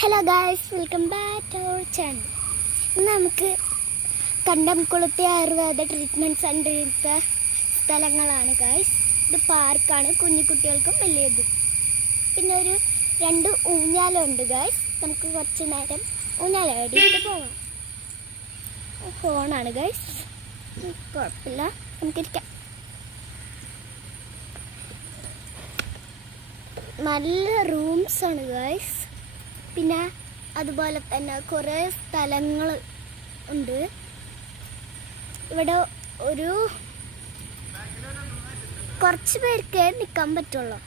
Hello guys, welcome back to our channel. ഇന്ന് നമുക്ക് കണ്ടംകുളത്തെ Ayurveda treatment സെൻ്ററിലത്തെ സ്ഥലങ്ങളാണ് ഗായ്സ്. ഇത് പാർക്കാണ്, കുഞ്ഞു കുട്ടികൾക്കും വലിയതും. പിന്നെ ഒരു 2 ഊഞ്ഞാലുണ്ട് ഗായ്സ്. നമുക്ക് കുറച്ച് നേരം ഊഞ്ഞാലാടിയിട്ട് പോകാം. ഫോണാണ് ഗായ്സ്, കുഴപ്പമില്ല, നമുക്കിരിക്കാം. നല്ല റൂംസാണ് ഗായ്സ്. പിന്നെ അതുപോലെ തന്നെ കുറേ സ്ഥലങ്ങൾ ഉണ്ട്. ഇവിടെ ഒരു കുറച്ച് പേർക്ക് നിൽക്കാൻ പറ്റുള്ളൂ.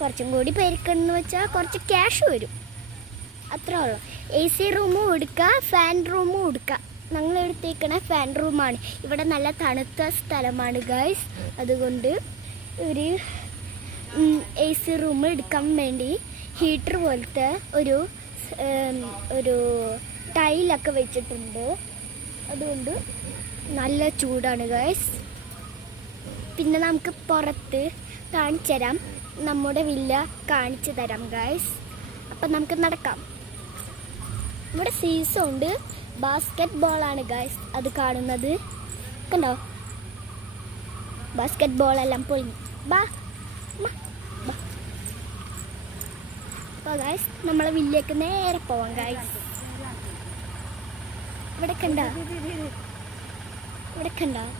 കുറച്ചും കൂടി പേർക്കെന്ന് വെച്ചാൽ കുറച്ച് ക്യാഷ് വരും, അത്രേ ഉള്ളൂ. AC റൂമും എടുക്കുക, ഫാൻ റൂമും എടുക്കുക. ഞങ്ങൾ എടുത്തേക്കണ ഫാൻ റൂമാണ്. ഇവിടെ നല്ല തണുത്ത സ്ഥലമാണ് ഗൈസ്. അതുകൊണ്ട് ഒരു AC റൂം എടുക്കാൻ വേണ്ടി ഹീറ്റർ പോലത്തെ ഒരു ടൈലൊക്കെ വെച്ചിട്ടുണ്ട്. അതുകൊണ്ട് നല്ല ചൂടാണ് ഗൈസ്. പിന്നെ നമുക്ക് പുറത്ത് കാണിച്ചു തരാം, നമ്മുടെ വില്ല കാണിച്ചു തരാം ഗൈസ്. അപ്പം നമുക്ക് നടക്കാം. ഇവിടെ സീസൺ ഉണ്ട്, ബാസ്കറ്റ് ബോളാണ് ഗൈസ് അത് കാണുന്നത്. കണ്ടോ, ബാസ്കറ്റ് ബോളെല്ലാം പൊളിഞ്ഞു. അപ്പോൾ ഗൈസ്, നമ്മളെ വില്ലേക്ക് നേരെ പോവാം ഗൈസ്. ഇവിടെ കണ്ട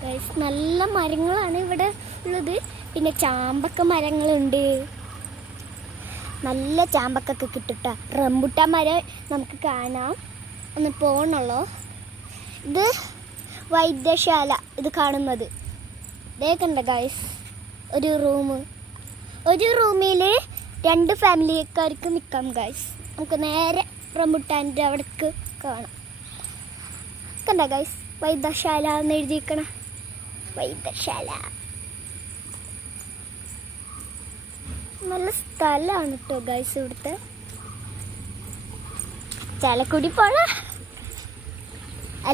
ഗൈസ്, നല്ല മരങ്ങളാണ് ഇവിടെ ഉള്ളത്. പിന്നെ ചാമ്പക്ക മരങ്ങളുണ്ട്, നല്ല ചാമ്പക്കൊക്കെ കിട്ടും. റംബുട്ടാൻ മരം നമുക്ക് കാണാം, ഒന്ന് പോകണുള്ളൂ. ഇത് വൈദ്യശാല, ഇത് കാണുന്നത് ഇതേ കണ്ട ഗൈസ്. ഒരു റൂമിൽ 2 ഫാമിലിക്കാർക്ക് നിൽക്കാം ഗൈസ്. നമുക്ക് നേരെ റംബുട്ടാൻ്റെ അവിടേക്ക് കാണാം. കണ്ട ഗൈസ്, വൈദ്യശാല എന്ന് എഴുതിയിരിക്കണ വൈദ്യശാല. നല്ല സ്ഥലമാണ് കേട്ടോ ഗൈസ്. ഇവിടുത്തെ ചാലക്കുടി പുഴ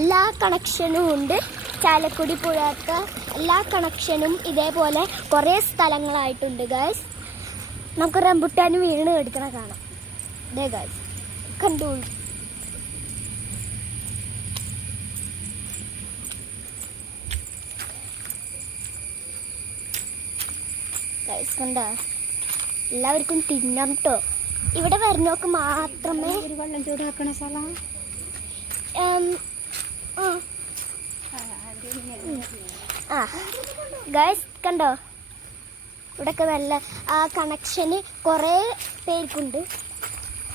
എല്ലാ കണക്ഷനും ഉണ്ട്. ചാലക്കുടി പുഴത്തെ എല്ലാ കണക്ഷനും ഇതേപോലെ കുറേ സ്ഥലങ്ങളായിട്ടുണ്ട് ഗൈസ്. നമുക്ക് റംബുട്ടാൻ വീണ് എടുക്കണ കാണാം. ഇതേ ഗൈസ്, കണ്ടോളൂ. ഗൈസ് കണ്ട, എല്ലാവർക്കും തിന്നാം കേട്ടോ. ഇവിടെ വരുന്നവർക്ക് മാത്രമേ ഒരു വെള്ളം ചൂടാക്കണ സ്ഥലം. ഗൈസ് കണ്ടോ, ഇവിടെയൊക്കെ നല്ല ആ കണക്ഷന് കുറേ പേർക്കുണ്ട്.